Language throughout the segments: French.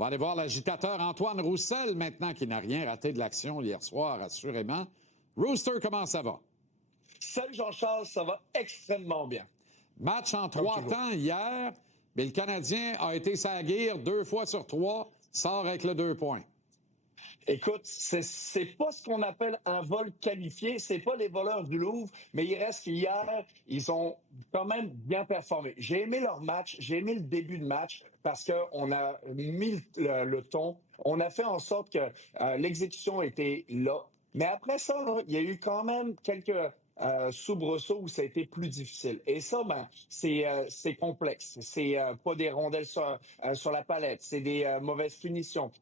On va aller voir l'agitateur Antoine Roussel maintenant, qui n'a rien raté de l'action hier soir, assurément. Rooster, comment ça va? Salut Jean-Charles, ça va extrêmement bien. Match en 3 temps hier, mais le Canadien a été saguir 2 fois sur 3, sort avec le 2 points. Écoute, c'est pas ce qu'on appelle un vol qualifié, c'est pas les voleurs du Louvre, mais il reste qu'hier, ils ont quand même bien performé. J'ai aimé leur match, j'ai aimé le début de match parce que on a mis le ton, on a fait en sorte que l'exécution était là. Mais après ça, là, il y a eu quand même quelques soubresauts où ça a été plus difficile. Et ça, c'est complexe. C'est pas des rondelles sur la palette. C'est des mauvaises punitions.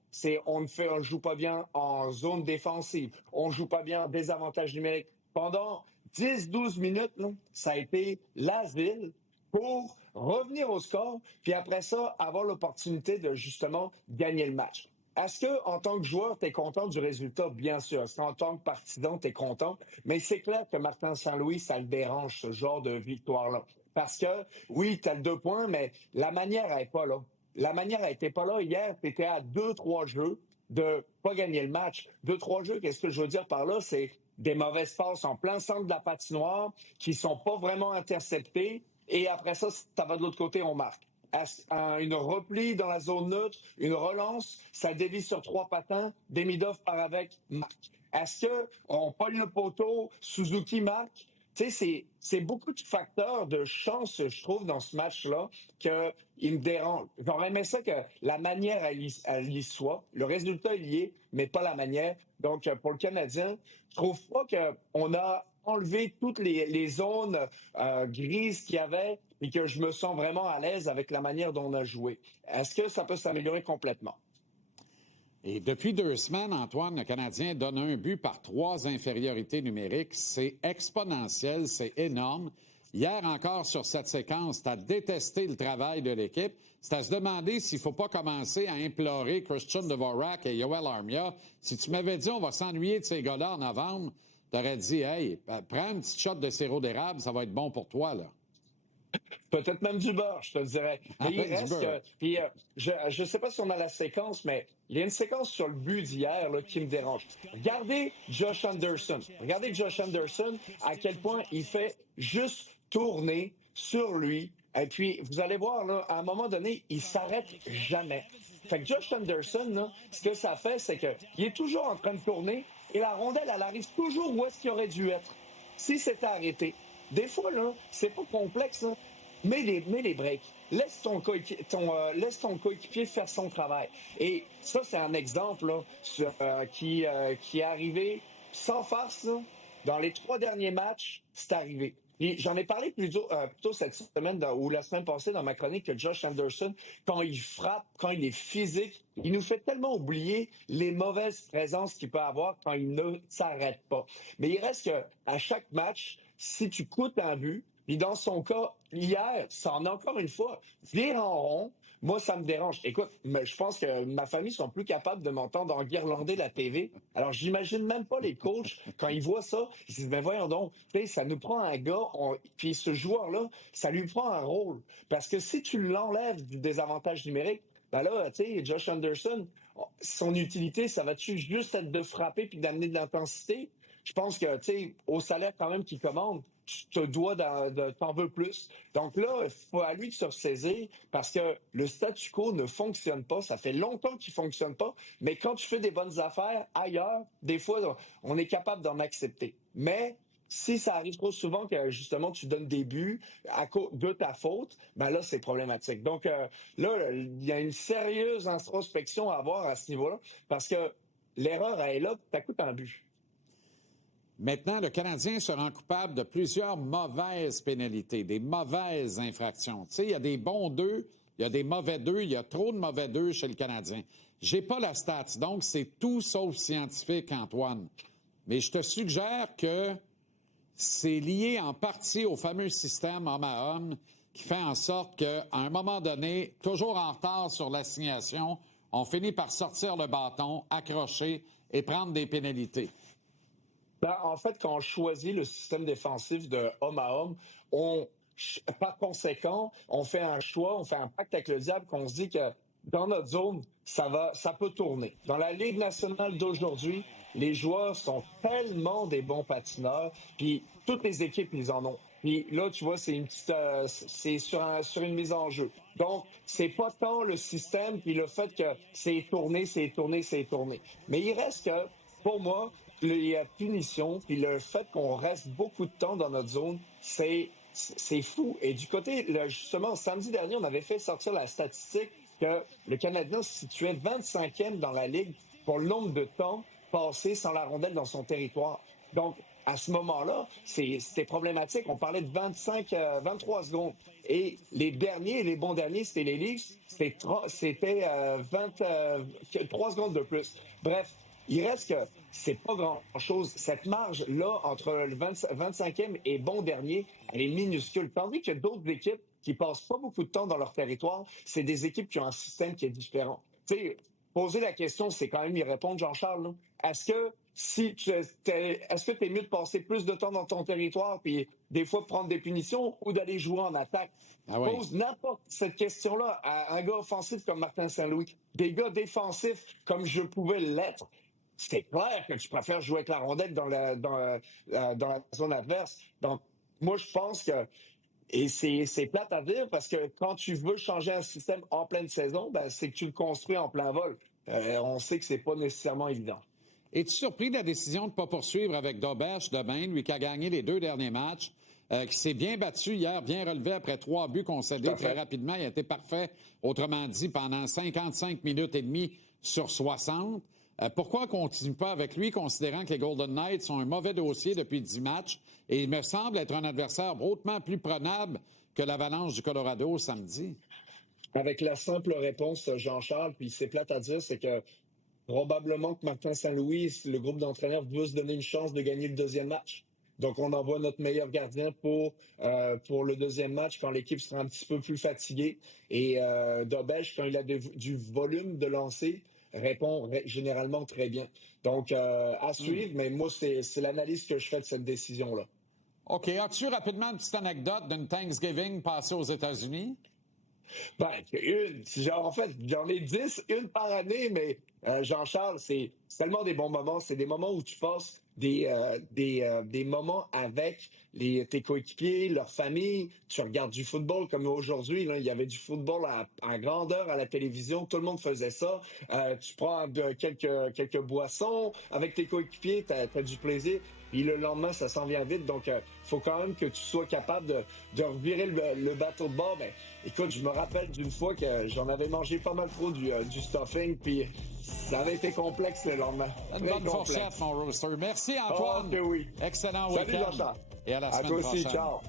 On joue pas bien en zone défensive. On joue pas bien en désavantage numérique. Pendant 10-12 minutes, là, ça a été l'asile pour revenir au score, puis après ça, avoir l'opportunité de justement gagner le match. Est-ce que, en tant que joueur, tu es content du résultat? Bien sûr. Est-ce qu'en tant que partisan, tu es content? Mais c'est clair que Martin Saint-Louis, ça le dérange, ce genre de victoire-là. Parce que, oui, tu as le 2 points, mais la manière n'est pas là. La manière n'était pas là. Hier, tu étais à 2-3 jeux de pas gagner le match. 2-3 jeux, qu'est-ce que je veux dire par là? C'est des mauvaises passes en plein centre de la patinoire qui sont pas vraiment interceptées. Et après ça, ça va de l'autre côté, on marque. Une repli dans la zone neutre, une relance, ça dévie sur 3 patins, Demidov part avec, marque. Est-ce que on pogne le poteau, Suzuki marque? Tu sais, c'est beaucoup de facteurs de chance, je trouve, dans ce match-là, qu'il me dérange. J'aurais aimé ça que la manière, elle y soit. Le résultat, il y est, mais pas la manière. Donc, pour le Canadien, je trouve pas qu'on a enlevé toutes les zones grises qu'il y avait et que je me sens vraiment à l'aise avec la manière dont on a joué. Est-ce que ça peut s'améliorer complètement? Et depuis 2 semaines, Antoine, le Canadien donne un but par 3 infériorités numériques. C'est exponentiel, c'est énorme. Hier encore, sur cette séquence, tu as détesté le travail de l'équipe. C'est à se demander s'il ne faut pas commencer à implorer Christian Dvorak et Yoel Armia. Si tu m'avais dit on va s'ennuyer de ces gars-là en novembre, tu aurais dit, hey, prends une petite shot de sirop d'érable, ça va être bon pour toi, là. Peut-être même du beurre, je te dirais. Mais il reste que... Puis, je sais pas si on a la séquence, mais il y a une séquence sur le but d'hier là, qui me dérange. Regardez Josh Anderson. Regardez Josh Anderson, à quel point il fait juste tourner sur lui. Et puis, vous allez voir, là, à un moment donné, il s'arrête jamais. Fait que Josh Anderson, là, ce que ça fait, c'est qu'il est toujours en train de tourner et la rondelle, elle arrive toujours où est-ce qu'il aurait dû être. Si c'était arrêté. Des fois, là, c'est pas complexe, là. Mets les breaks. Laisse ton coéquipier faire son travail. Et ça, c'est un exemple là, qui est arrivé sans farce. Là. Dans les 3 derniers matchs, c'est arrivé. Et j'en ai parlé plutôt cette semaine ou la semaine passée dans ma chronique que Josh Anderson, quand il frappe, quand il est physique, il nous fait tellement oublier les mauvaises présences qu'il peut avoir quand il ne s'arrête pas. Mais il reste que à chaque match, si tu coûtes un but, puis dans son cas, hier, ça en a encore une fois, vire en rond, moi, ça me dérange. Écoute, je pense que ma famille sont plus capables de m'entendre enguirlander la TV. Alors, j'imagine même pas les coachs, quand ils voient ça, ils se disent, ben voyons donc, tu sais, ça nous prend un gars, puis ce joueur-là, ça lui prend un rôle. Parce que si tu l'enlèves du désavantage numérique, ben là, tu sais, Josh Anderson, son utilité, ça va-tu juste être de frapper puis d'amener de l'intensité? Je pense que, tu sais, au salaire quand même qu'il commande, tu te dois t'en veux plus. Donc là, il faut à lui de se ressaisir parce que le statu quo ne fonctionne pas. Ça fait longtemps qu'il fonctionne pas. Mais quand tu fais des bonnes affaires ailleurs, des fois, on est capable d'en accepter. Mais si ça arrive trop souvent que justement tu donnes des buts à cause de ta faute, ben là c'est problématique. Donc là, il y a une sérieuse introspection à avoir à ce niveau-là parce que l'erreur elle est là, ça coûte un but. Maintenant, le Canadien se rend coupable de plusieurs mauvaises pénalités, des mauvaises infractions. Tu sais, il y a des bons 2, il y a des mauvais 2, il y a trop de mauvais 2 chez le Canadien. J'ai pas la stats, donc c'est tout sauf scientifique, Antoine. Mais je te suggère que c'est lié en partie au fameux système homme à homme qui fait en sorte qu'à un moment donné, toujours en retard sur l'assignation, on finit par sortir le bâton, accrocher et prendre des pénalités. Ben, en fait, quand on choisit le système défensif de homme à homme, par conséquent, on fait un choix, on fait un pacte avec le diable qu'on se dit que dans notre zone, ça peut tourner. Dans la Ligue nationale d'aujourd'hui, les joueurs sont tellement des bons patineurs, puis toutes les équipes, ils en ont. Puis là, tu vois, c'est sur une mise en jeu. Donc, c'est pas tant le système, puis le fait que c'est tourné. Mais il reste que, pour moi, les punitions, puis le fait qu'on reste beaucoup de temps dans notre zone, c'est fou. Et du côté, justement, samedi dernier, on avait fait sortir la statistique que le Canadien se situait 25e dans la Ligue pour le nombre de temps passé sans la rondelle dans son territoire. Donc, à ce moment-là, c'était problématique. On parlait de 23 secondes. Et les bons derniers, c'était les Leafs. C'était 23 secondes de plus. Bref, il reste que c'est pas grand-chose. Cette marge-là entre le 25e et bon dernier, elle est minuscule. Tandis que d'autres équipes qui passent pas beaucoup de temps dans leur territoire, c'est des équipes qui ont un système qui est différent. Tu sais, poser la question, c'est quand même y répondre, Jean-Charles. Là. Est-ce que t'es mieux de passer plus de temps dans ton territoire puis des fois prendre des punitions ou d'aller jouer en attaque? Ah oui. Pose n'importe cette question-là à un gars offensif comme Martin Saint-Louis, des gars défensifs comme je pouvais l'être. C'est clair que tu préfères jouer avec la rondelle dans la zone adverse. Donc, moi, je pense que et c'est plate à dire parce que quand tu veux changer un système en pleine saison, ben, c'est que tu le construis en plein vol. On sait que c'est pas nécessairement évident. Es-tu surpris de la décision de ne pas poursuivre avec Doberge demain, lui qui a gagné les 2 derniers matchs, qui s'est bien battu hier, bien relevé après 3 buts concédés très rapidement. Il a été parfait, autrement dit, pendant 55 minutes et demie sur 60. Pourquoi on ne continue pas avec lui, considérant que les Golden Knights sont un mauvais dossier depuis 10 matchs et il me semble être un adversaire hautement plus prenable que l'Avalanche du Colorado samedi? Avec la simple réponse, Jean-Charles, puis c'est plate à dire, c'est que probablement que Martin Saint-Louis, le groupe d'entraîneurs, veut se donner une chance de gagner le deuxième match. Donc, on envoie notre meilleur gardien pour le deuxième match quand l'équipe sera un petit peu plus fatiguée. Et Doberge, quand il a du volume de lancer, répond généralement très bien. Donc, à suivre, mais moi, c'est l'analyse que je fais de cette décision-là. OK. As-tu rapidement une petite anecdote d'une Thanksgiving passée aux États-Unis? Ben, en fait, j'en ai 10, une par année, mais Jean-Charles, c'est tellement des bons moments. C'est des moments où tu passes des moments avec tes coéquipiers, leur famille. Tu regardes du football comme aujourd'hui. Là, il y avait du football à grandeur à la télévision. Tout le monde faisait ça. Tu prends quelques boissons avec tes coéquipiers. T'as du plaisir. Puis le lendemain, ça s'en vient vite. Donc, faut quand même que tu sois capable de revirer le bateau de bord. Mais écoute, je me rappelle d'une fois que j'en avais mangé pas mal trop du stuffing. Puis ça avait été complexe le lendemain. Une bonne fourchette, mon roaster. Merci, Antoine. Oh, que oui. Excellent Salut, week-end. Jean-Charles. Et à la À semaine toi aussi, prochaine. ciao.